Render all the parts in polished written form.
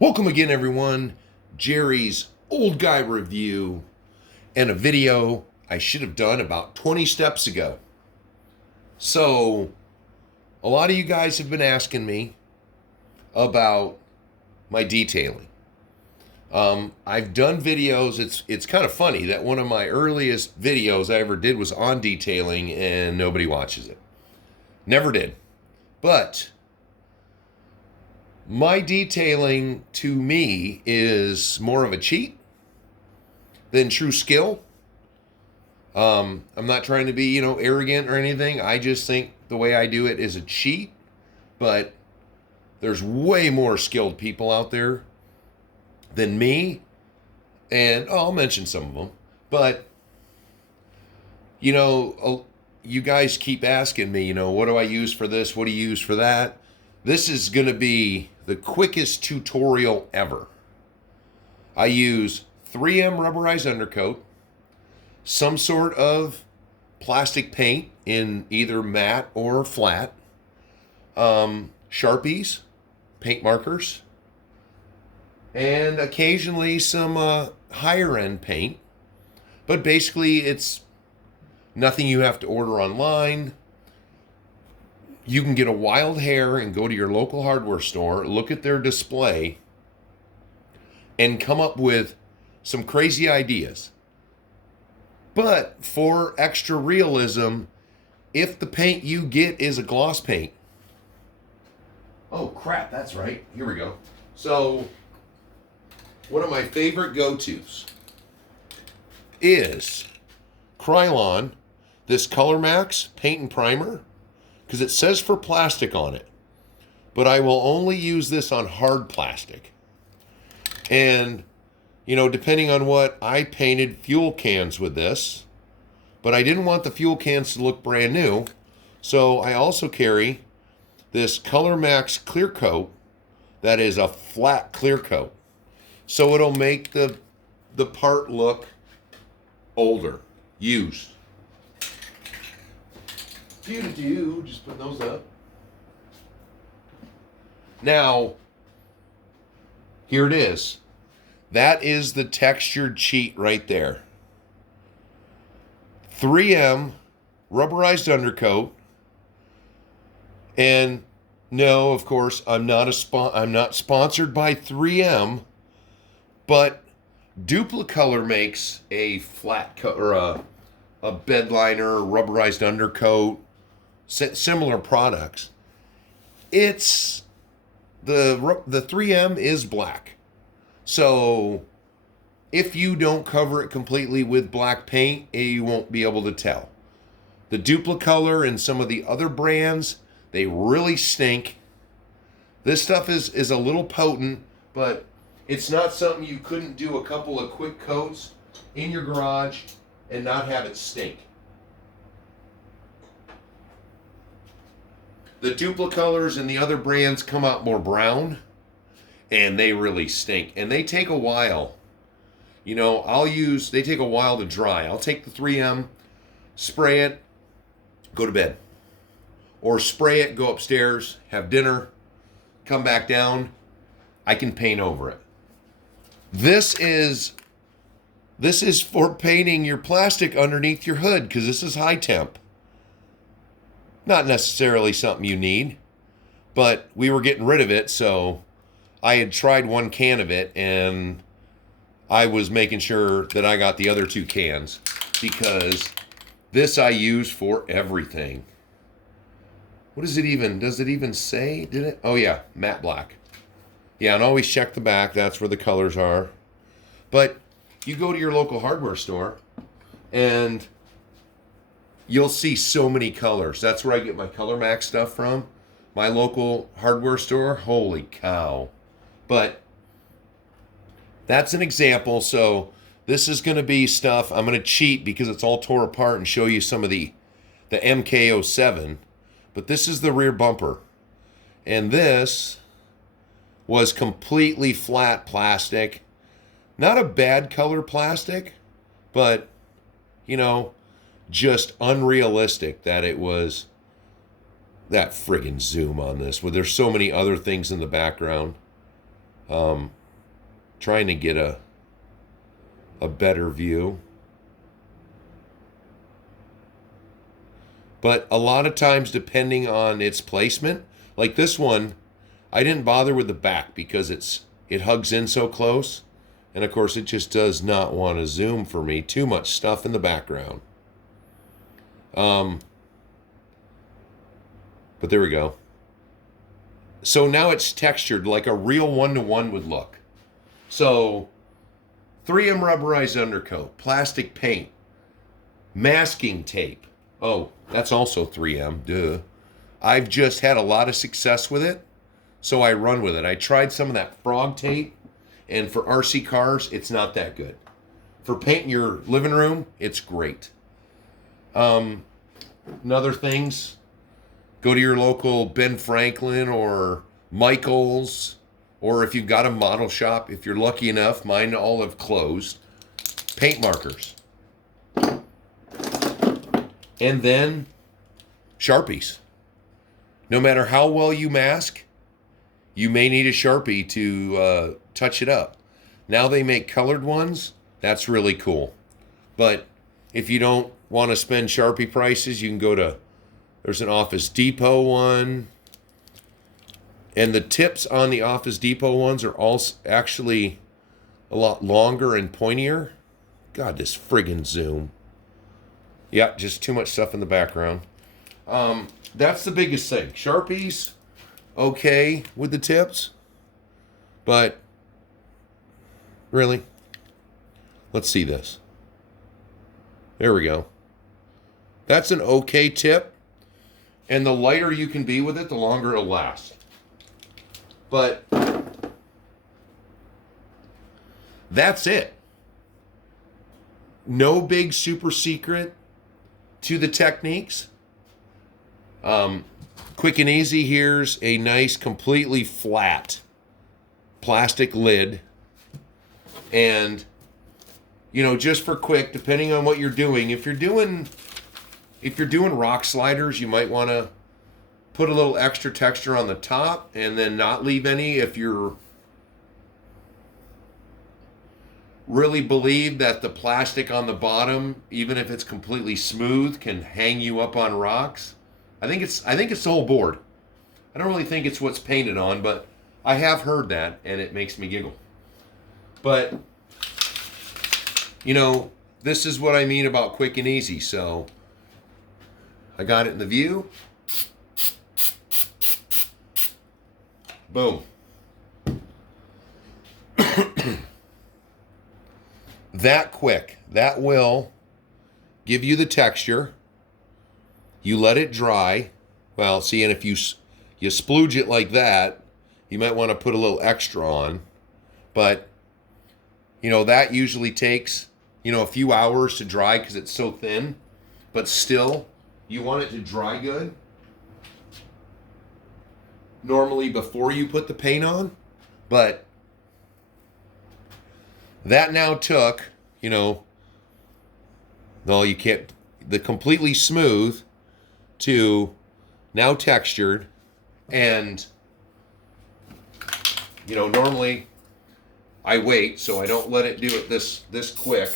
Welcome again, everyone. Jerry's Old Guy Review and a video I should have done about 20 steps ago. So, a lot of you guys have been asking me about my detailing. I've done videos. It's kind of funny that one of my earliest videos I ever did was on detailing and nobody watches it. Never did. But my detailing to me is more of a cheat than true skill. I'm not trying to be, arrogant or anything. I just think the way I do it is a cheat, but there's way more skilled people out there than me. And I'll mention some of them, but you guys keep asking me, what do I use for this? What do you use for that? This is going to be the quickest tutorial ever. I use 3M rubberized undercoat, some sort of plastic paint in either matte or flat, Sharpies, paint markers, and occasionally some higher end paint. But basically, it's nothing you have to order online. You can get a wild hair and go to your local hardware store, look at their display, and come up with some crazy ideas. But for extra realism, if the paint you get is a gloss paint. Oh crap, that's right. Here we go. So, one of my favorite go-tos is Krylon, this Color Max paint and primer, because it says for plastic on it, but I will only use this on hard plastic. And, depending on what, I painted fuel cans with this, but I didn't want the fuel cans to look brand new, so I also carry this Color Max clear coat that is a flat clear coat. So it'll make the part look older, used. Just put those up. Now, here it is. That is the textured cheat right there. 3M rubberized undercoat. And no, of course, I'm not sponsored by 3M, but Duplicolor makes a flat coat or a bed liner, rubberized undercoat, similar products. It's the 3M is black. So if you don't cover it completely with black paint, you won't be able to tell. The Duplicolor and some of the other brands, they really stink. This stuff is a little potent, but it's not something you couldn't do a couple of quick coats in your garage and not have it stink. The Duplicolors and the other brands come out more brown, and they really stink. And they take a while. They take a while to dry. I'll take the 3M, spray it, go to bed. Or spray it, go upstairs, have dinner, come back down. I can paint over it. This is for painting your plastic underneath your hood, because this is high temp. Not necessarily something you need, but we were getting rid of it, so I had tried one can of it, and I was making sure that I got the other two cans, because this I use for everything. Does it even say? Did it? Oh yeah, matte black. Yeah, and always check the back. That's where the colors are. But you go to your local hardware store, and you'll see so many colors. That's where I get my Color Max stuff from. My local hardware store. Holy cow. But that's an example. So this is going to be stuff. I'm going to cheat because it's all tore apart and show you some of the MK07. But this is the rear bumper. And this was completely flat plastic. Not a bad color plastic, but, just unrealistic that it was that friggin' zoom on this. Well, there's so many other things in the background. Trying to get a better view. But a lot of times, depending on its placement, like this one, I didn't bother with the back because it hugs in so close. And of course, it just does not want to zoom for me. Too much stuff in the background. But there we go. So now it's textured like a real 1-to-1 would look. So 3M rubberized undercoat, plastic paint, masking tape. Oh, that's also 3M, duh. I've just had a lot of success with it, so I run with it. I tried some of that frog tape, and for RC cars, it's not that good. For painting your living room, it's great. Another things, go to your local Ben Franklin or Michael's, or if you've got a model shop, if you're lucky enough, mine all have closed, paint markers. And then Sharpies. No matter how well you mask, you may need a Sharpie to touch it up. Now they make colored ones. That's really cool. But if you don't want to spend Sharpie prices, you can go to, there's an Office Depot one. And the tips on the Office Depot ones are also actually a lot longer and pointier. God, this friggin' zoom. Yeah, just too much stuff in the background. That's the biggest thing. Sharpies, okay with the tips. But, really? Let's see this. There we go. That's an okay tip. And the lighter you can be with it, the longer it'll last. But that's it. No big super secret to the techniques. Quick and easy, here's a nice completely flat plastic lid. And, you know, just for quick, depending on what you're doing, if you're doing rock sliders, you might want to put a little extra texture on the top and then not leave any. If you're really believe that the plastic on the bottom, even if it's completely smooth, can hang you up on rocks, I think it's the whole board. I don't really think it's what's painted on, but I have heard that and it makes me giggle. But you know, this is what I mean about quick and easy. So I got it in the view. Boom. That quick. That will give you the texture. You let it dry. Well, see, and if you splooge it like that, you might want to put a little extra on. But, you know, that usually takes, you know, a few hours to dry because it's so thin. But still, you want it to dry good. Normally before you put the paint on. But that now took, you know, no, you can't, the completely smooth to now textured. And, you know, normally I wait, so I don't let it do it this quick.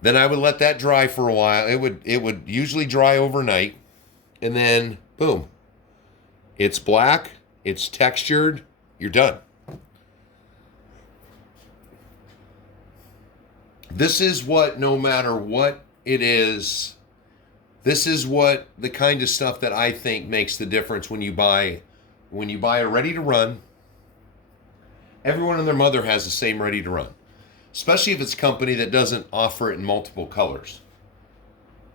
Then I would let that dry for a while. It would usually dry overnight. And then, boom. It's black. It's textured. You're done. This is what, no matter what it is, this is what the kind of stuff that I think makes the difference when you buy a ready to run. Everyone and their mother has the same ready to run. Especially if it's a company that doesn't offer it in multiple colors.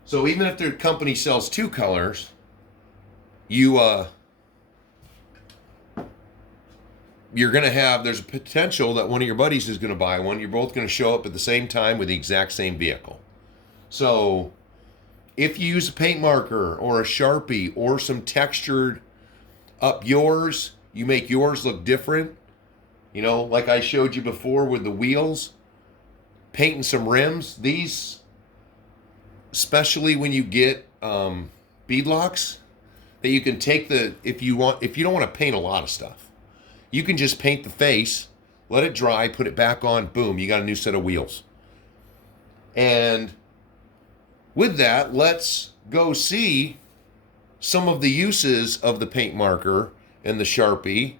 So even if their company sells 2 colors, you're going to have, there's a potential that one of your buddies is going to buy one. You're both going to show up at the same time with the exact same vehicle. So if you use a paint marker or a Sharpie or some textured up yours, you make yours look different. You know, like I showed you before with the wheels, painting some rims. These especially when you get beadlocks, that you can take if you don't want to paint a lot of stuff, you can just paint the face, let it dry, put it back on, boom, you got a new set of wheels. And with that, let's go see some of the uses of the paint marker and the Sharpie,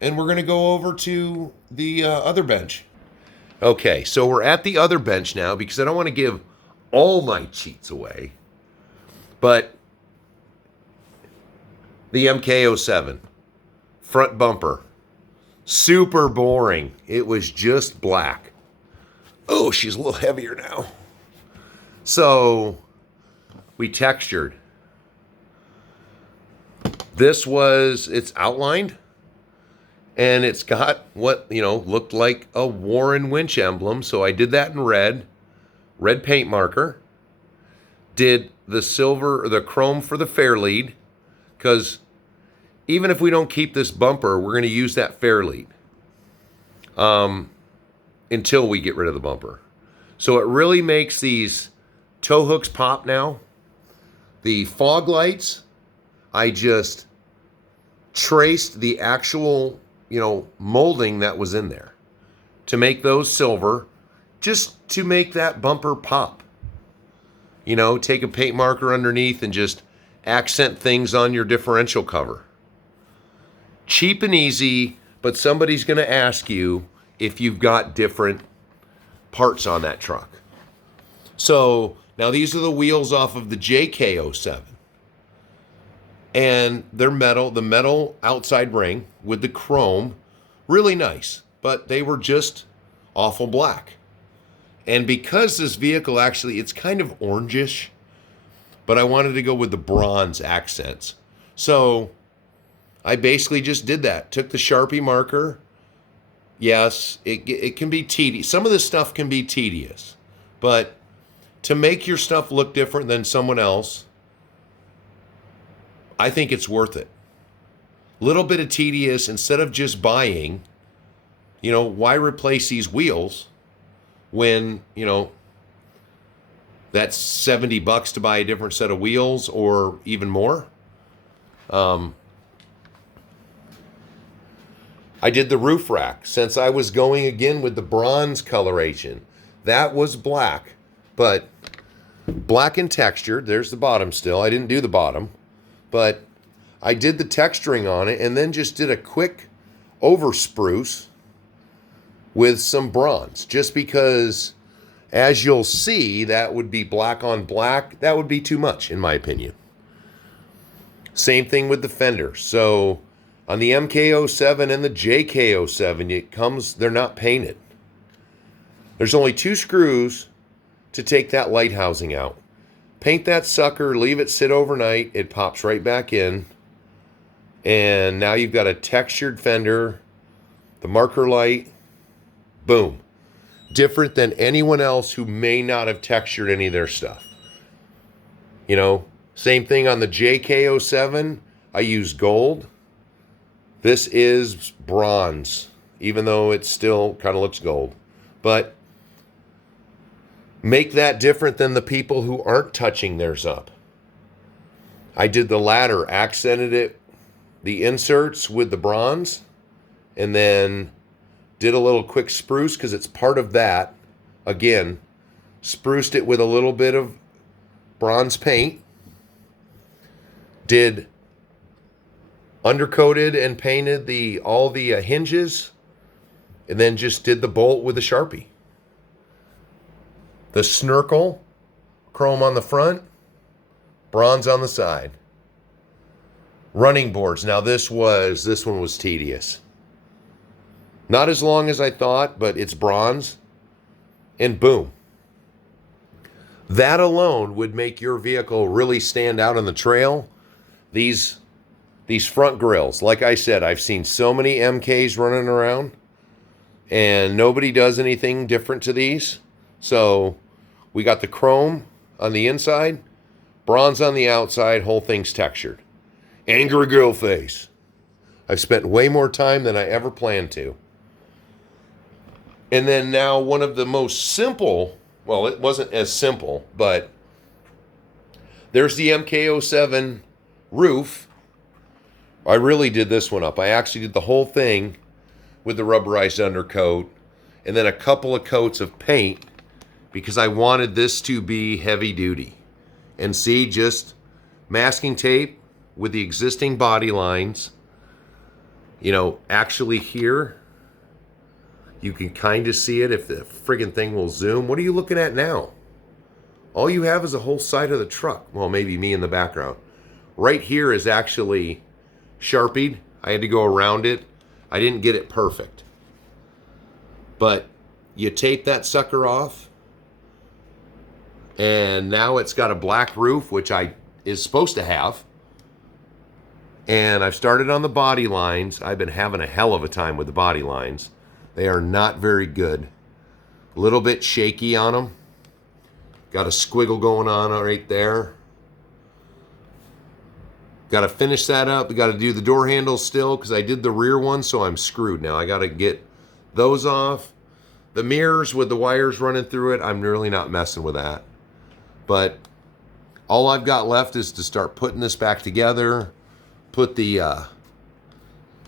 and we're going to go over to the other bench. Okay, so we're at the other bench now because I don't want to give all my cheats away, but the MK07 front bumper, super boring. It was just black. Oh, she's a little heavier now. So we textured. It's outlined, and it's got what, looked like a Warren winch emblem. So I did that in red paint marker. Did the silver or the chrome for the fair lead, because even if we don't keep this bumper, we're going to use that fair lead until we get rid of the bumper. So it really makes these tow hooks pop now. The fog lights, I just traced the actual, molding that was in there to make those silver, just to make that bumper pop. Take a paint marker underneath and just accent things on your differential cover. Cheap and easy, but somebody's going to ask you if you've got different parts on that truck. So now these are the wheels off of the JK07. And they're metal, the metal outside ring with the chrome, really nice, but they were just awful black. And because this vehicle actually, it's kind of orangish, but I wanted to go with the bronze accents. So I basically just did that. Took the Sharpie marker. Yes, it can be tedious. Some of this stuff can be tedious, but to make your stuff look different than someone else, I think it's worth it. Little bit of tedious instead of just buying, why replace these wheels when, that's $70 to buy a different set of wheels or even more. I did the roof rack since I was going again with the bronze coloration. That was black, but black and textured. There's the bottom still. I didn't do the bottom, but I did the texturing on it and then just did a quick over spruce with some bronze, just because, as you'll see, that would be black on black. That would be too much, in my opinion. Same thing with the fender. So on the MK07 and the JK07, they're not painted. There's only 2 screws to take that light housing out. Paint that sucker, leave it sit overnight, it pops right back in. And now you've got a textured fender, the marker light, boom. Different than anyone else who may not have textured any of their stuff. Same thing on the JK07, I use gold. This is bronze, even though it still kind of looks gold. But make that different than the people who aren't touching theirs up. I did the latter, accented it, the inserts with the bronze, and then did a little quick spruce because it's part of that. Again, spruced it with a little bit of bronze paint. Did undercoated and painted all the hinges, and then just did the bolt with a Sharpie. The snircle, chrome on the front, bronze on the side. Running boards. Now this one was tedious. Not as long as I thought, but it's bronze. And boom. That alone would make your vehicle really stand out on the trail. These front grills, like I said, I've seen so many MKs running around, and nobody does anything different to these. So we got the chrome on the inside, bronze on the outside, whole thing's textured. Angry grill face. I've spent way more time than I ever planned to. And then now one of the most simple, well, it wasn't as simple, but There's the MK07 roof. I really did this one up. I actually did the whole thing with the rubberized undercoat and then a couple of coats of paint because I wanted this to be heavy duty. And see, just masking tape with the existing body lines. You know, actually here, you can kind of see it if the friggin' thing will zoom. What are you looking at now? All you have is a whole side of the truck. Well, maybe me in the background. Right here is actually Sharpied. I had to go around it. I didn't get it perfect. But you tape that sucker off. And now it's got a black roof, which is supposed to have. And I've started on the body lines. I've been having a hell of a time with the body lines. They are not very good. A little bit shaky on them. Got a squiggle going on right there. Got to finish that up. We got to do the door handles still because I did the rear one, so I'm screwed now. I got to get those off. The mirrors with the wires running through it, I'm really not messing with that. But all I've got left is to start putting this back together. Put the,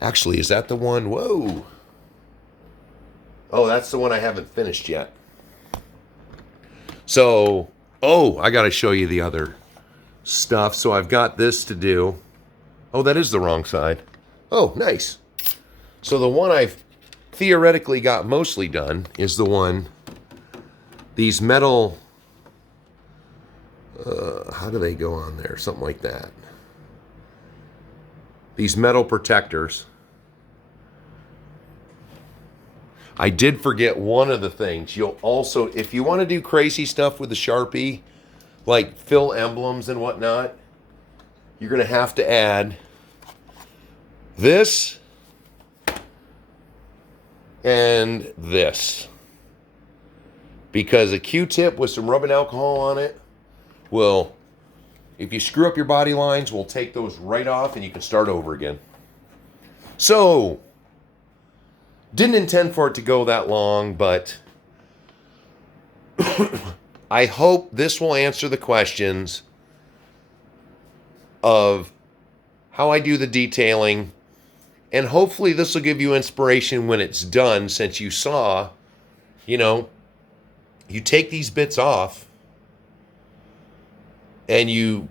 actually, is that the one? Whoa. Oh, that's the one I haven't finished yet. So, oh, I got to show you the other stuff. So I've got this to do. Oh, that is the wrong side. Oh, nice. So the one I've theoretically got mostly done is the one, these metal, how do they go on there? Something like that. These metal protectors. I did forget one of the things. You'll also, if you want to do crazy stuff with the Sharpie, like fill emblems and whatnot, you're going to have to add this and this. Because a Q-tip with some rubbing alcohol on it will, if you screw up your body lines, will take those right off and you can start over again. So, didn't intend for it to go that long, but I hope this will answer the questions of how I do the detailing, and hopefully this will give you inspiration when it's done, since you saw, you know, you take these bits off and you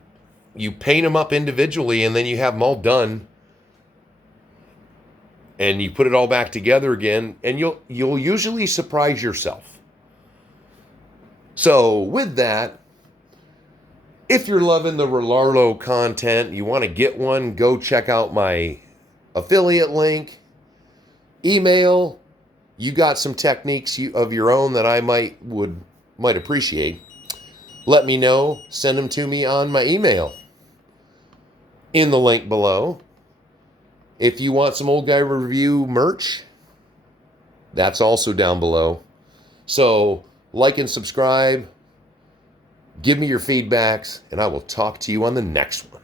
paint them up individually, and then you have them all done. And you put it all back together again, and you'll usually surprise yourself. So with that, if you're loving the Relarlo content, you want to get one, go check out my affiliate link, email. You got some techniques of your own that I might appreciate. Let me know. Send them to me on my email in the link below. If you want some Old Guy Review merch, that's also down below. So, like and subscribe. Give me your feedbacks, and I will talk to you on the next one.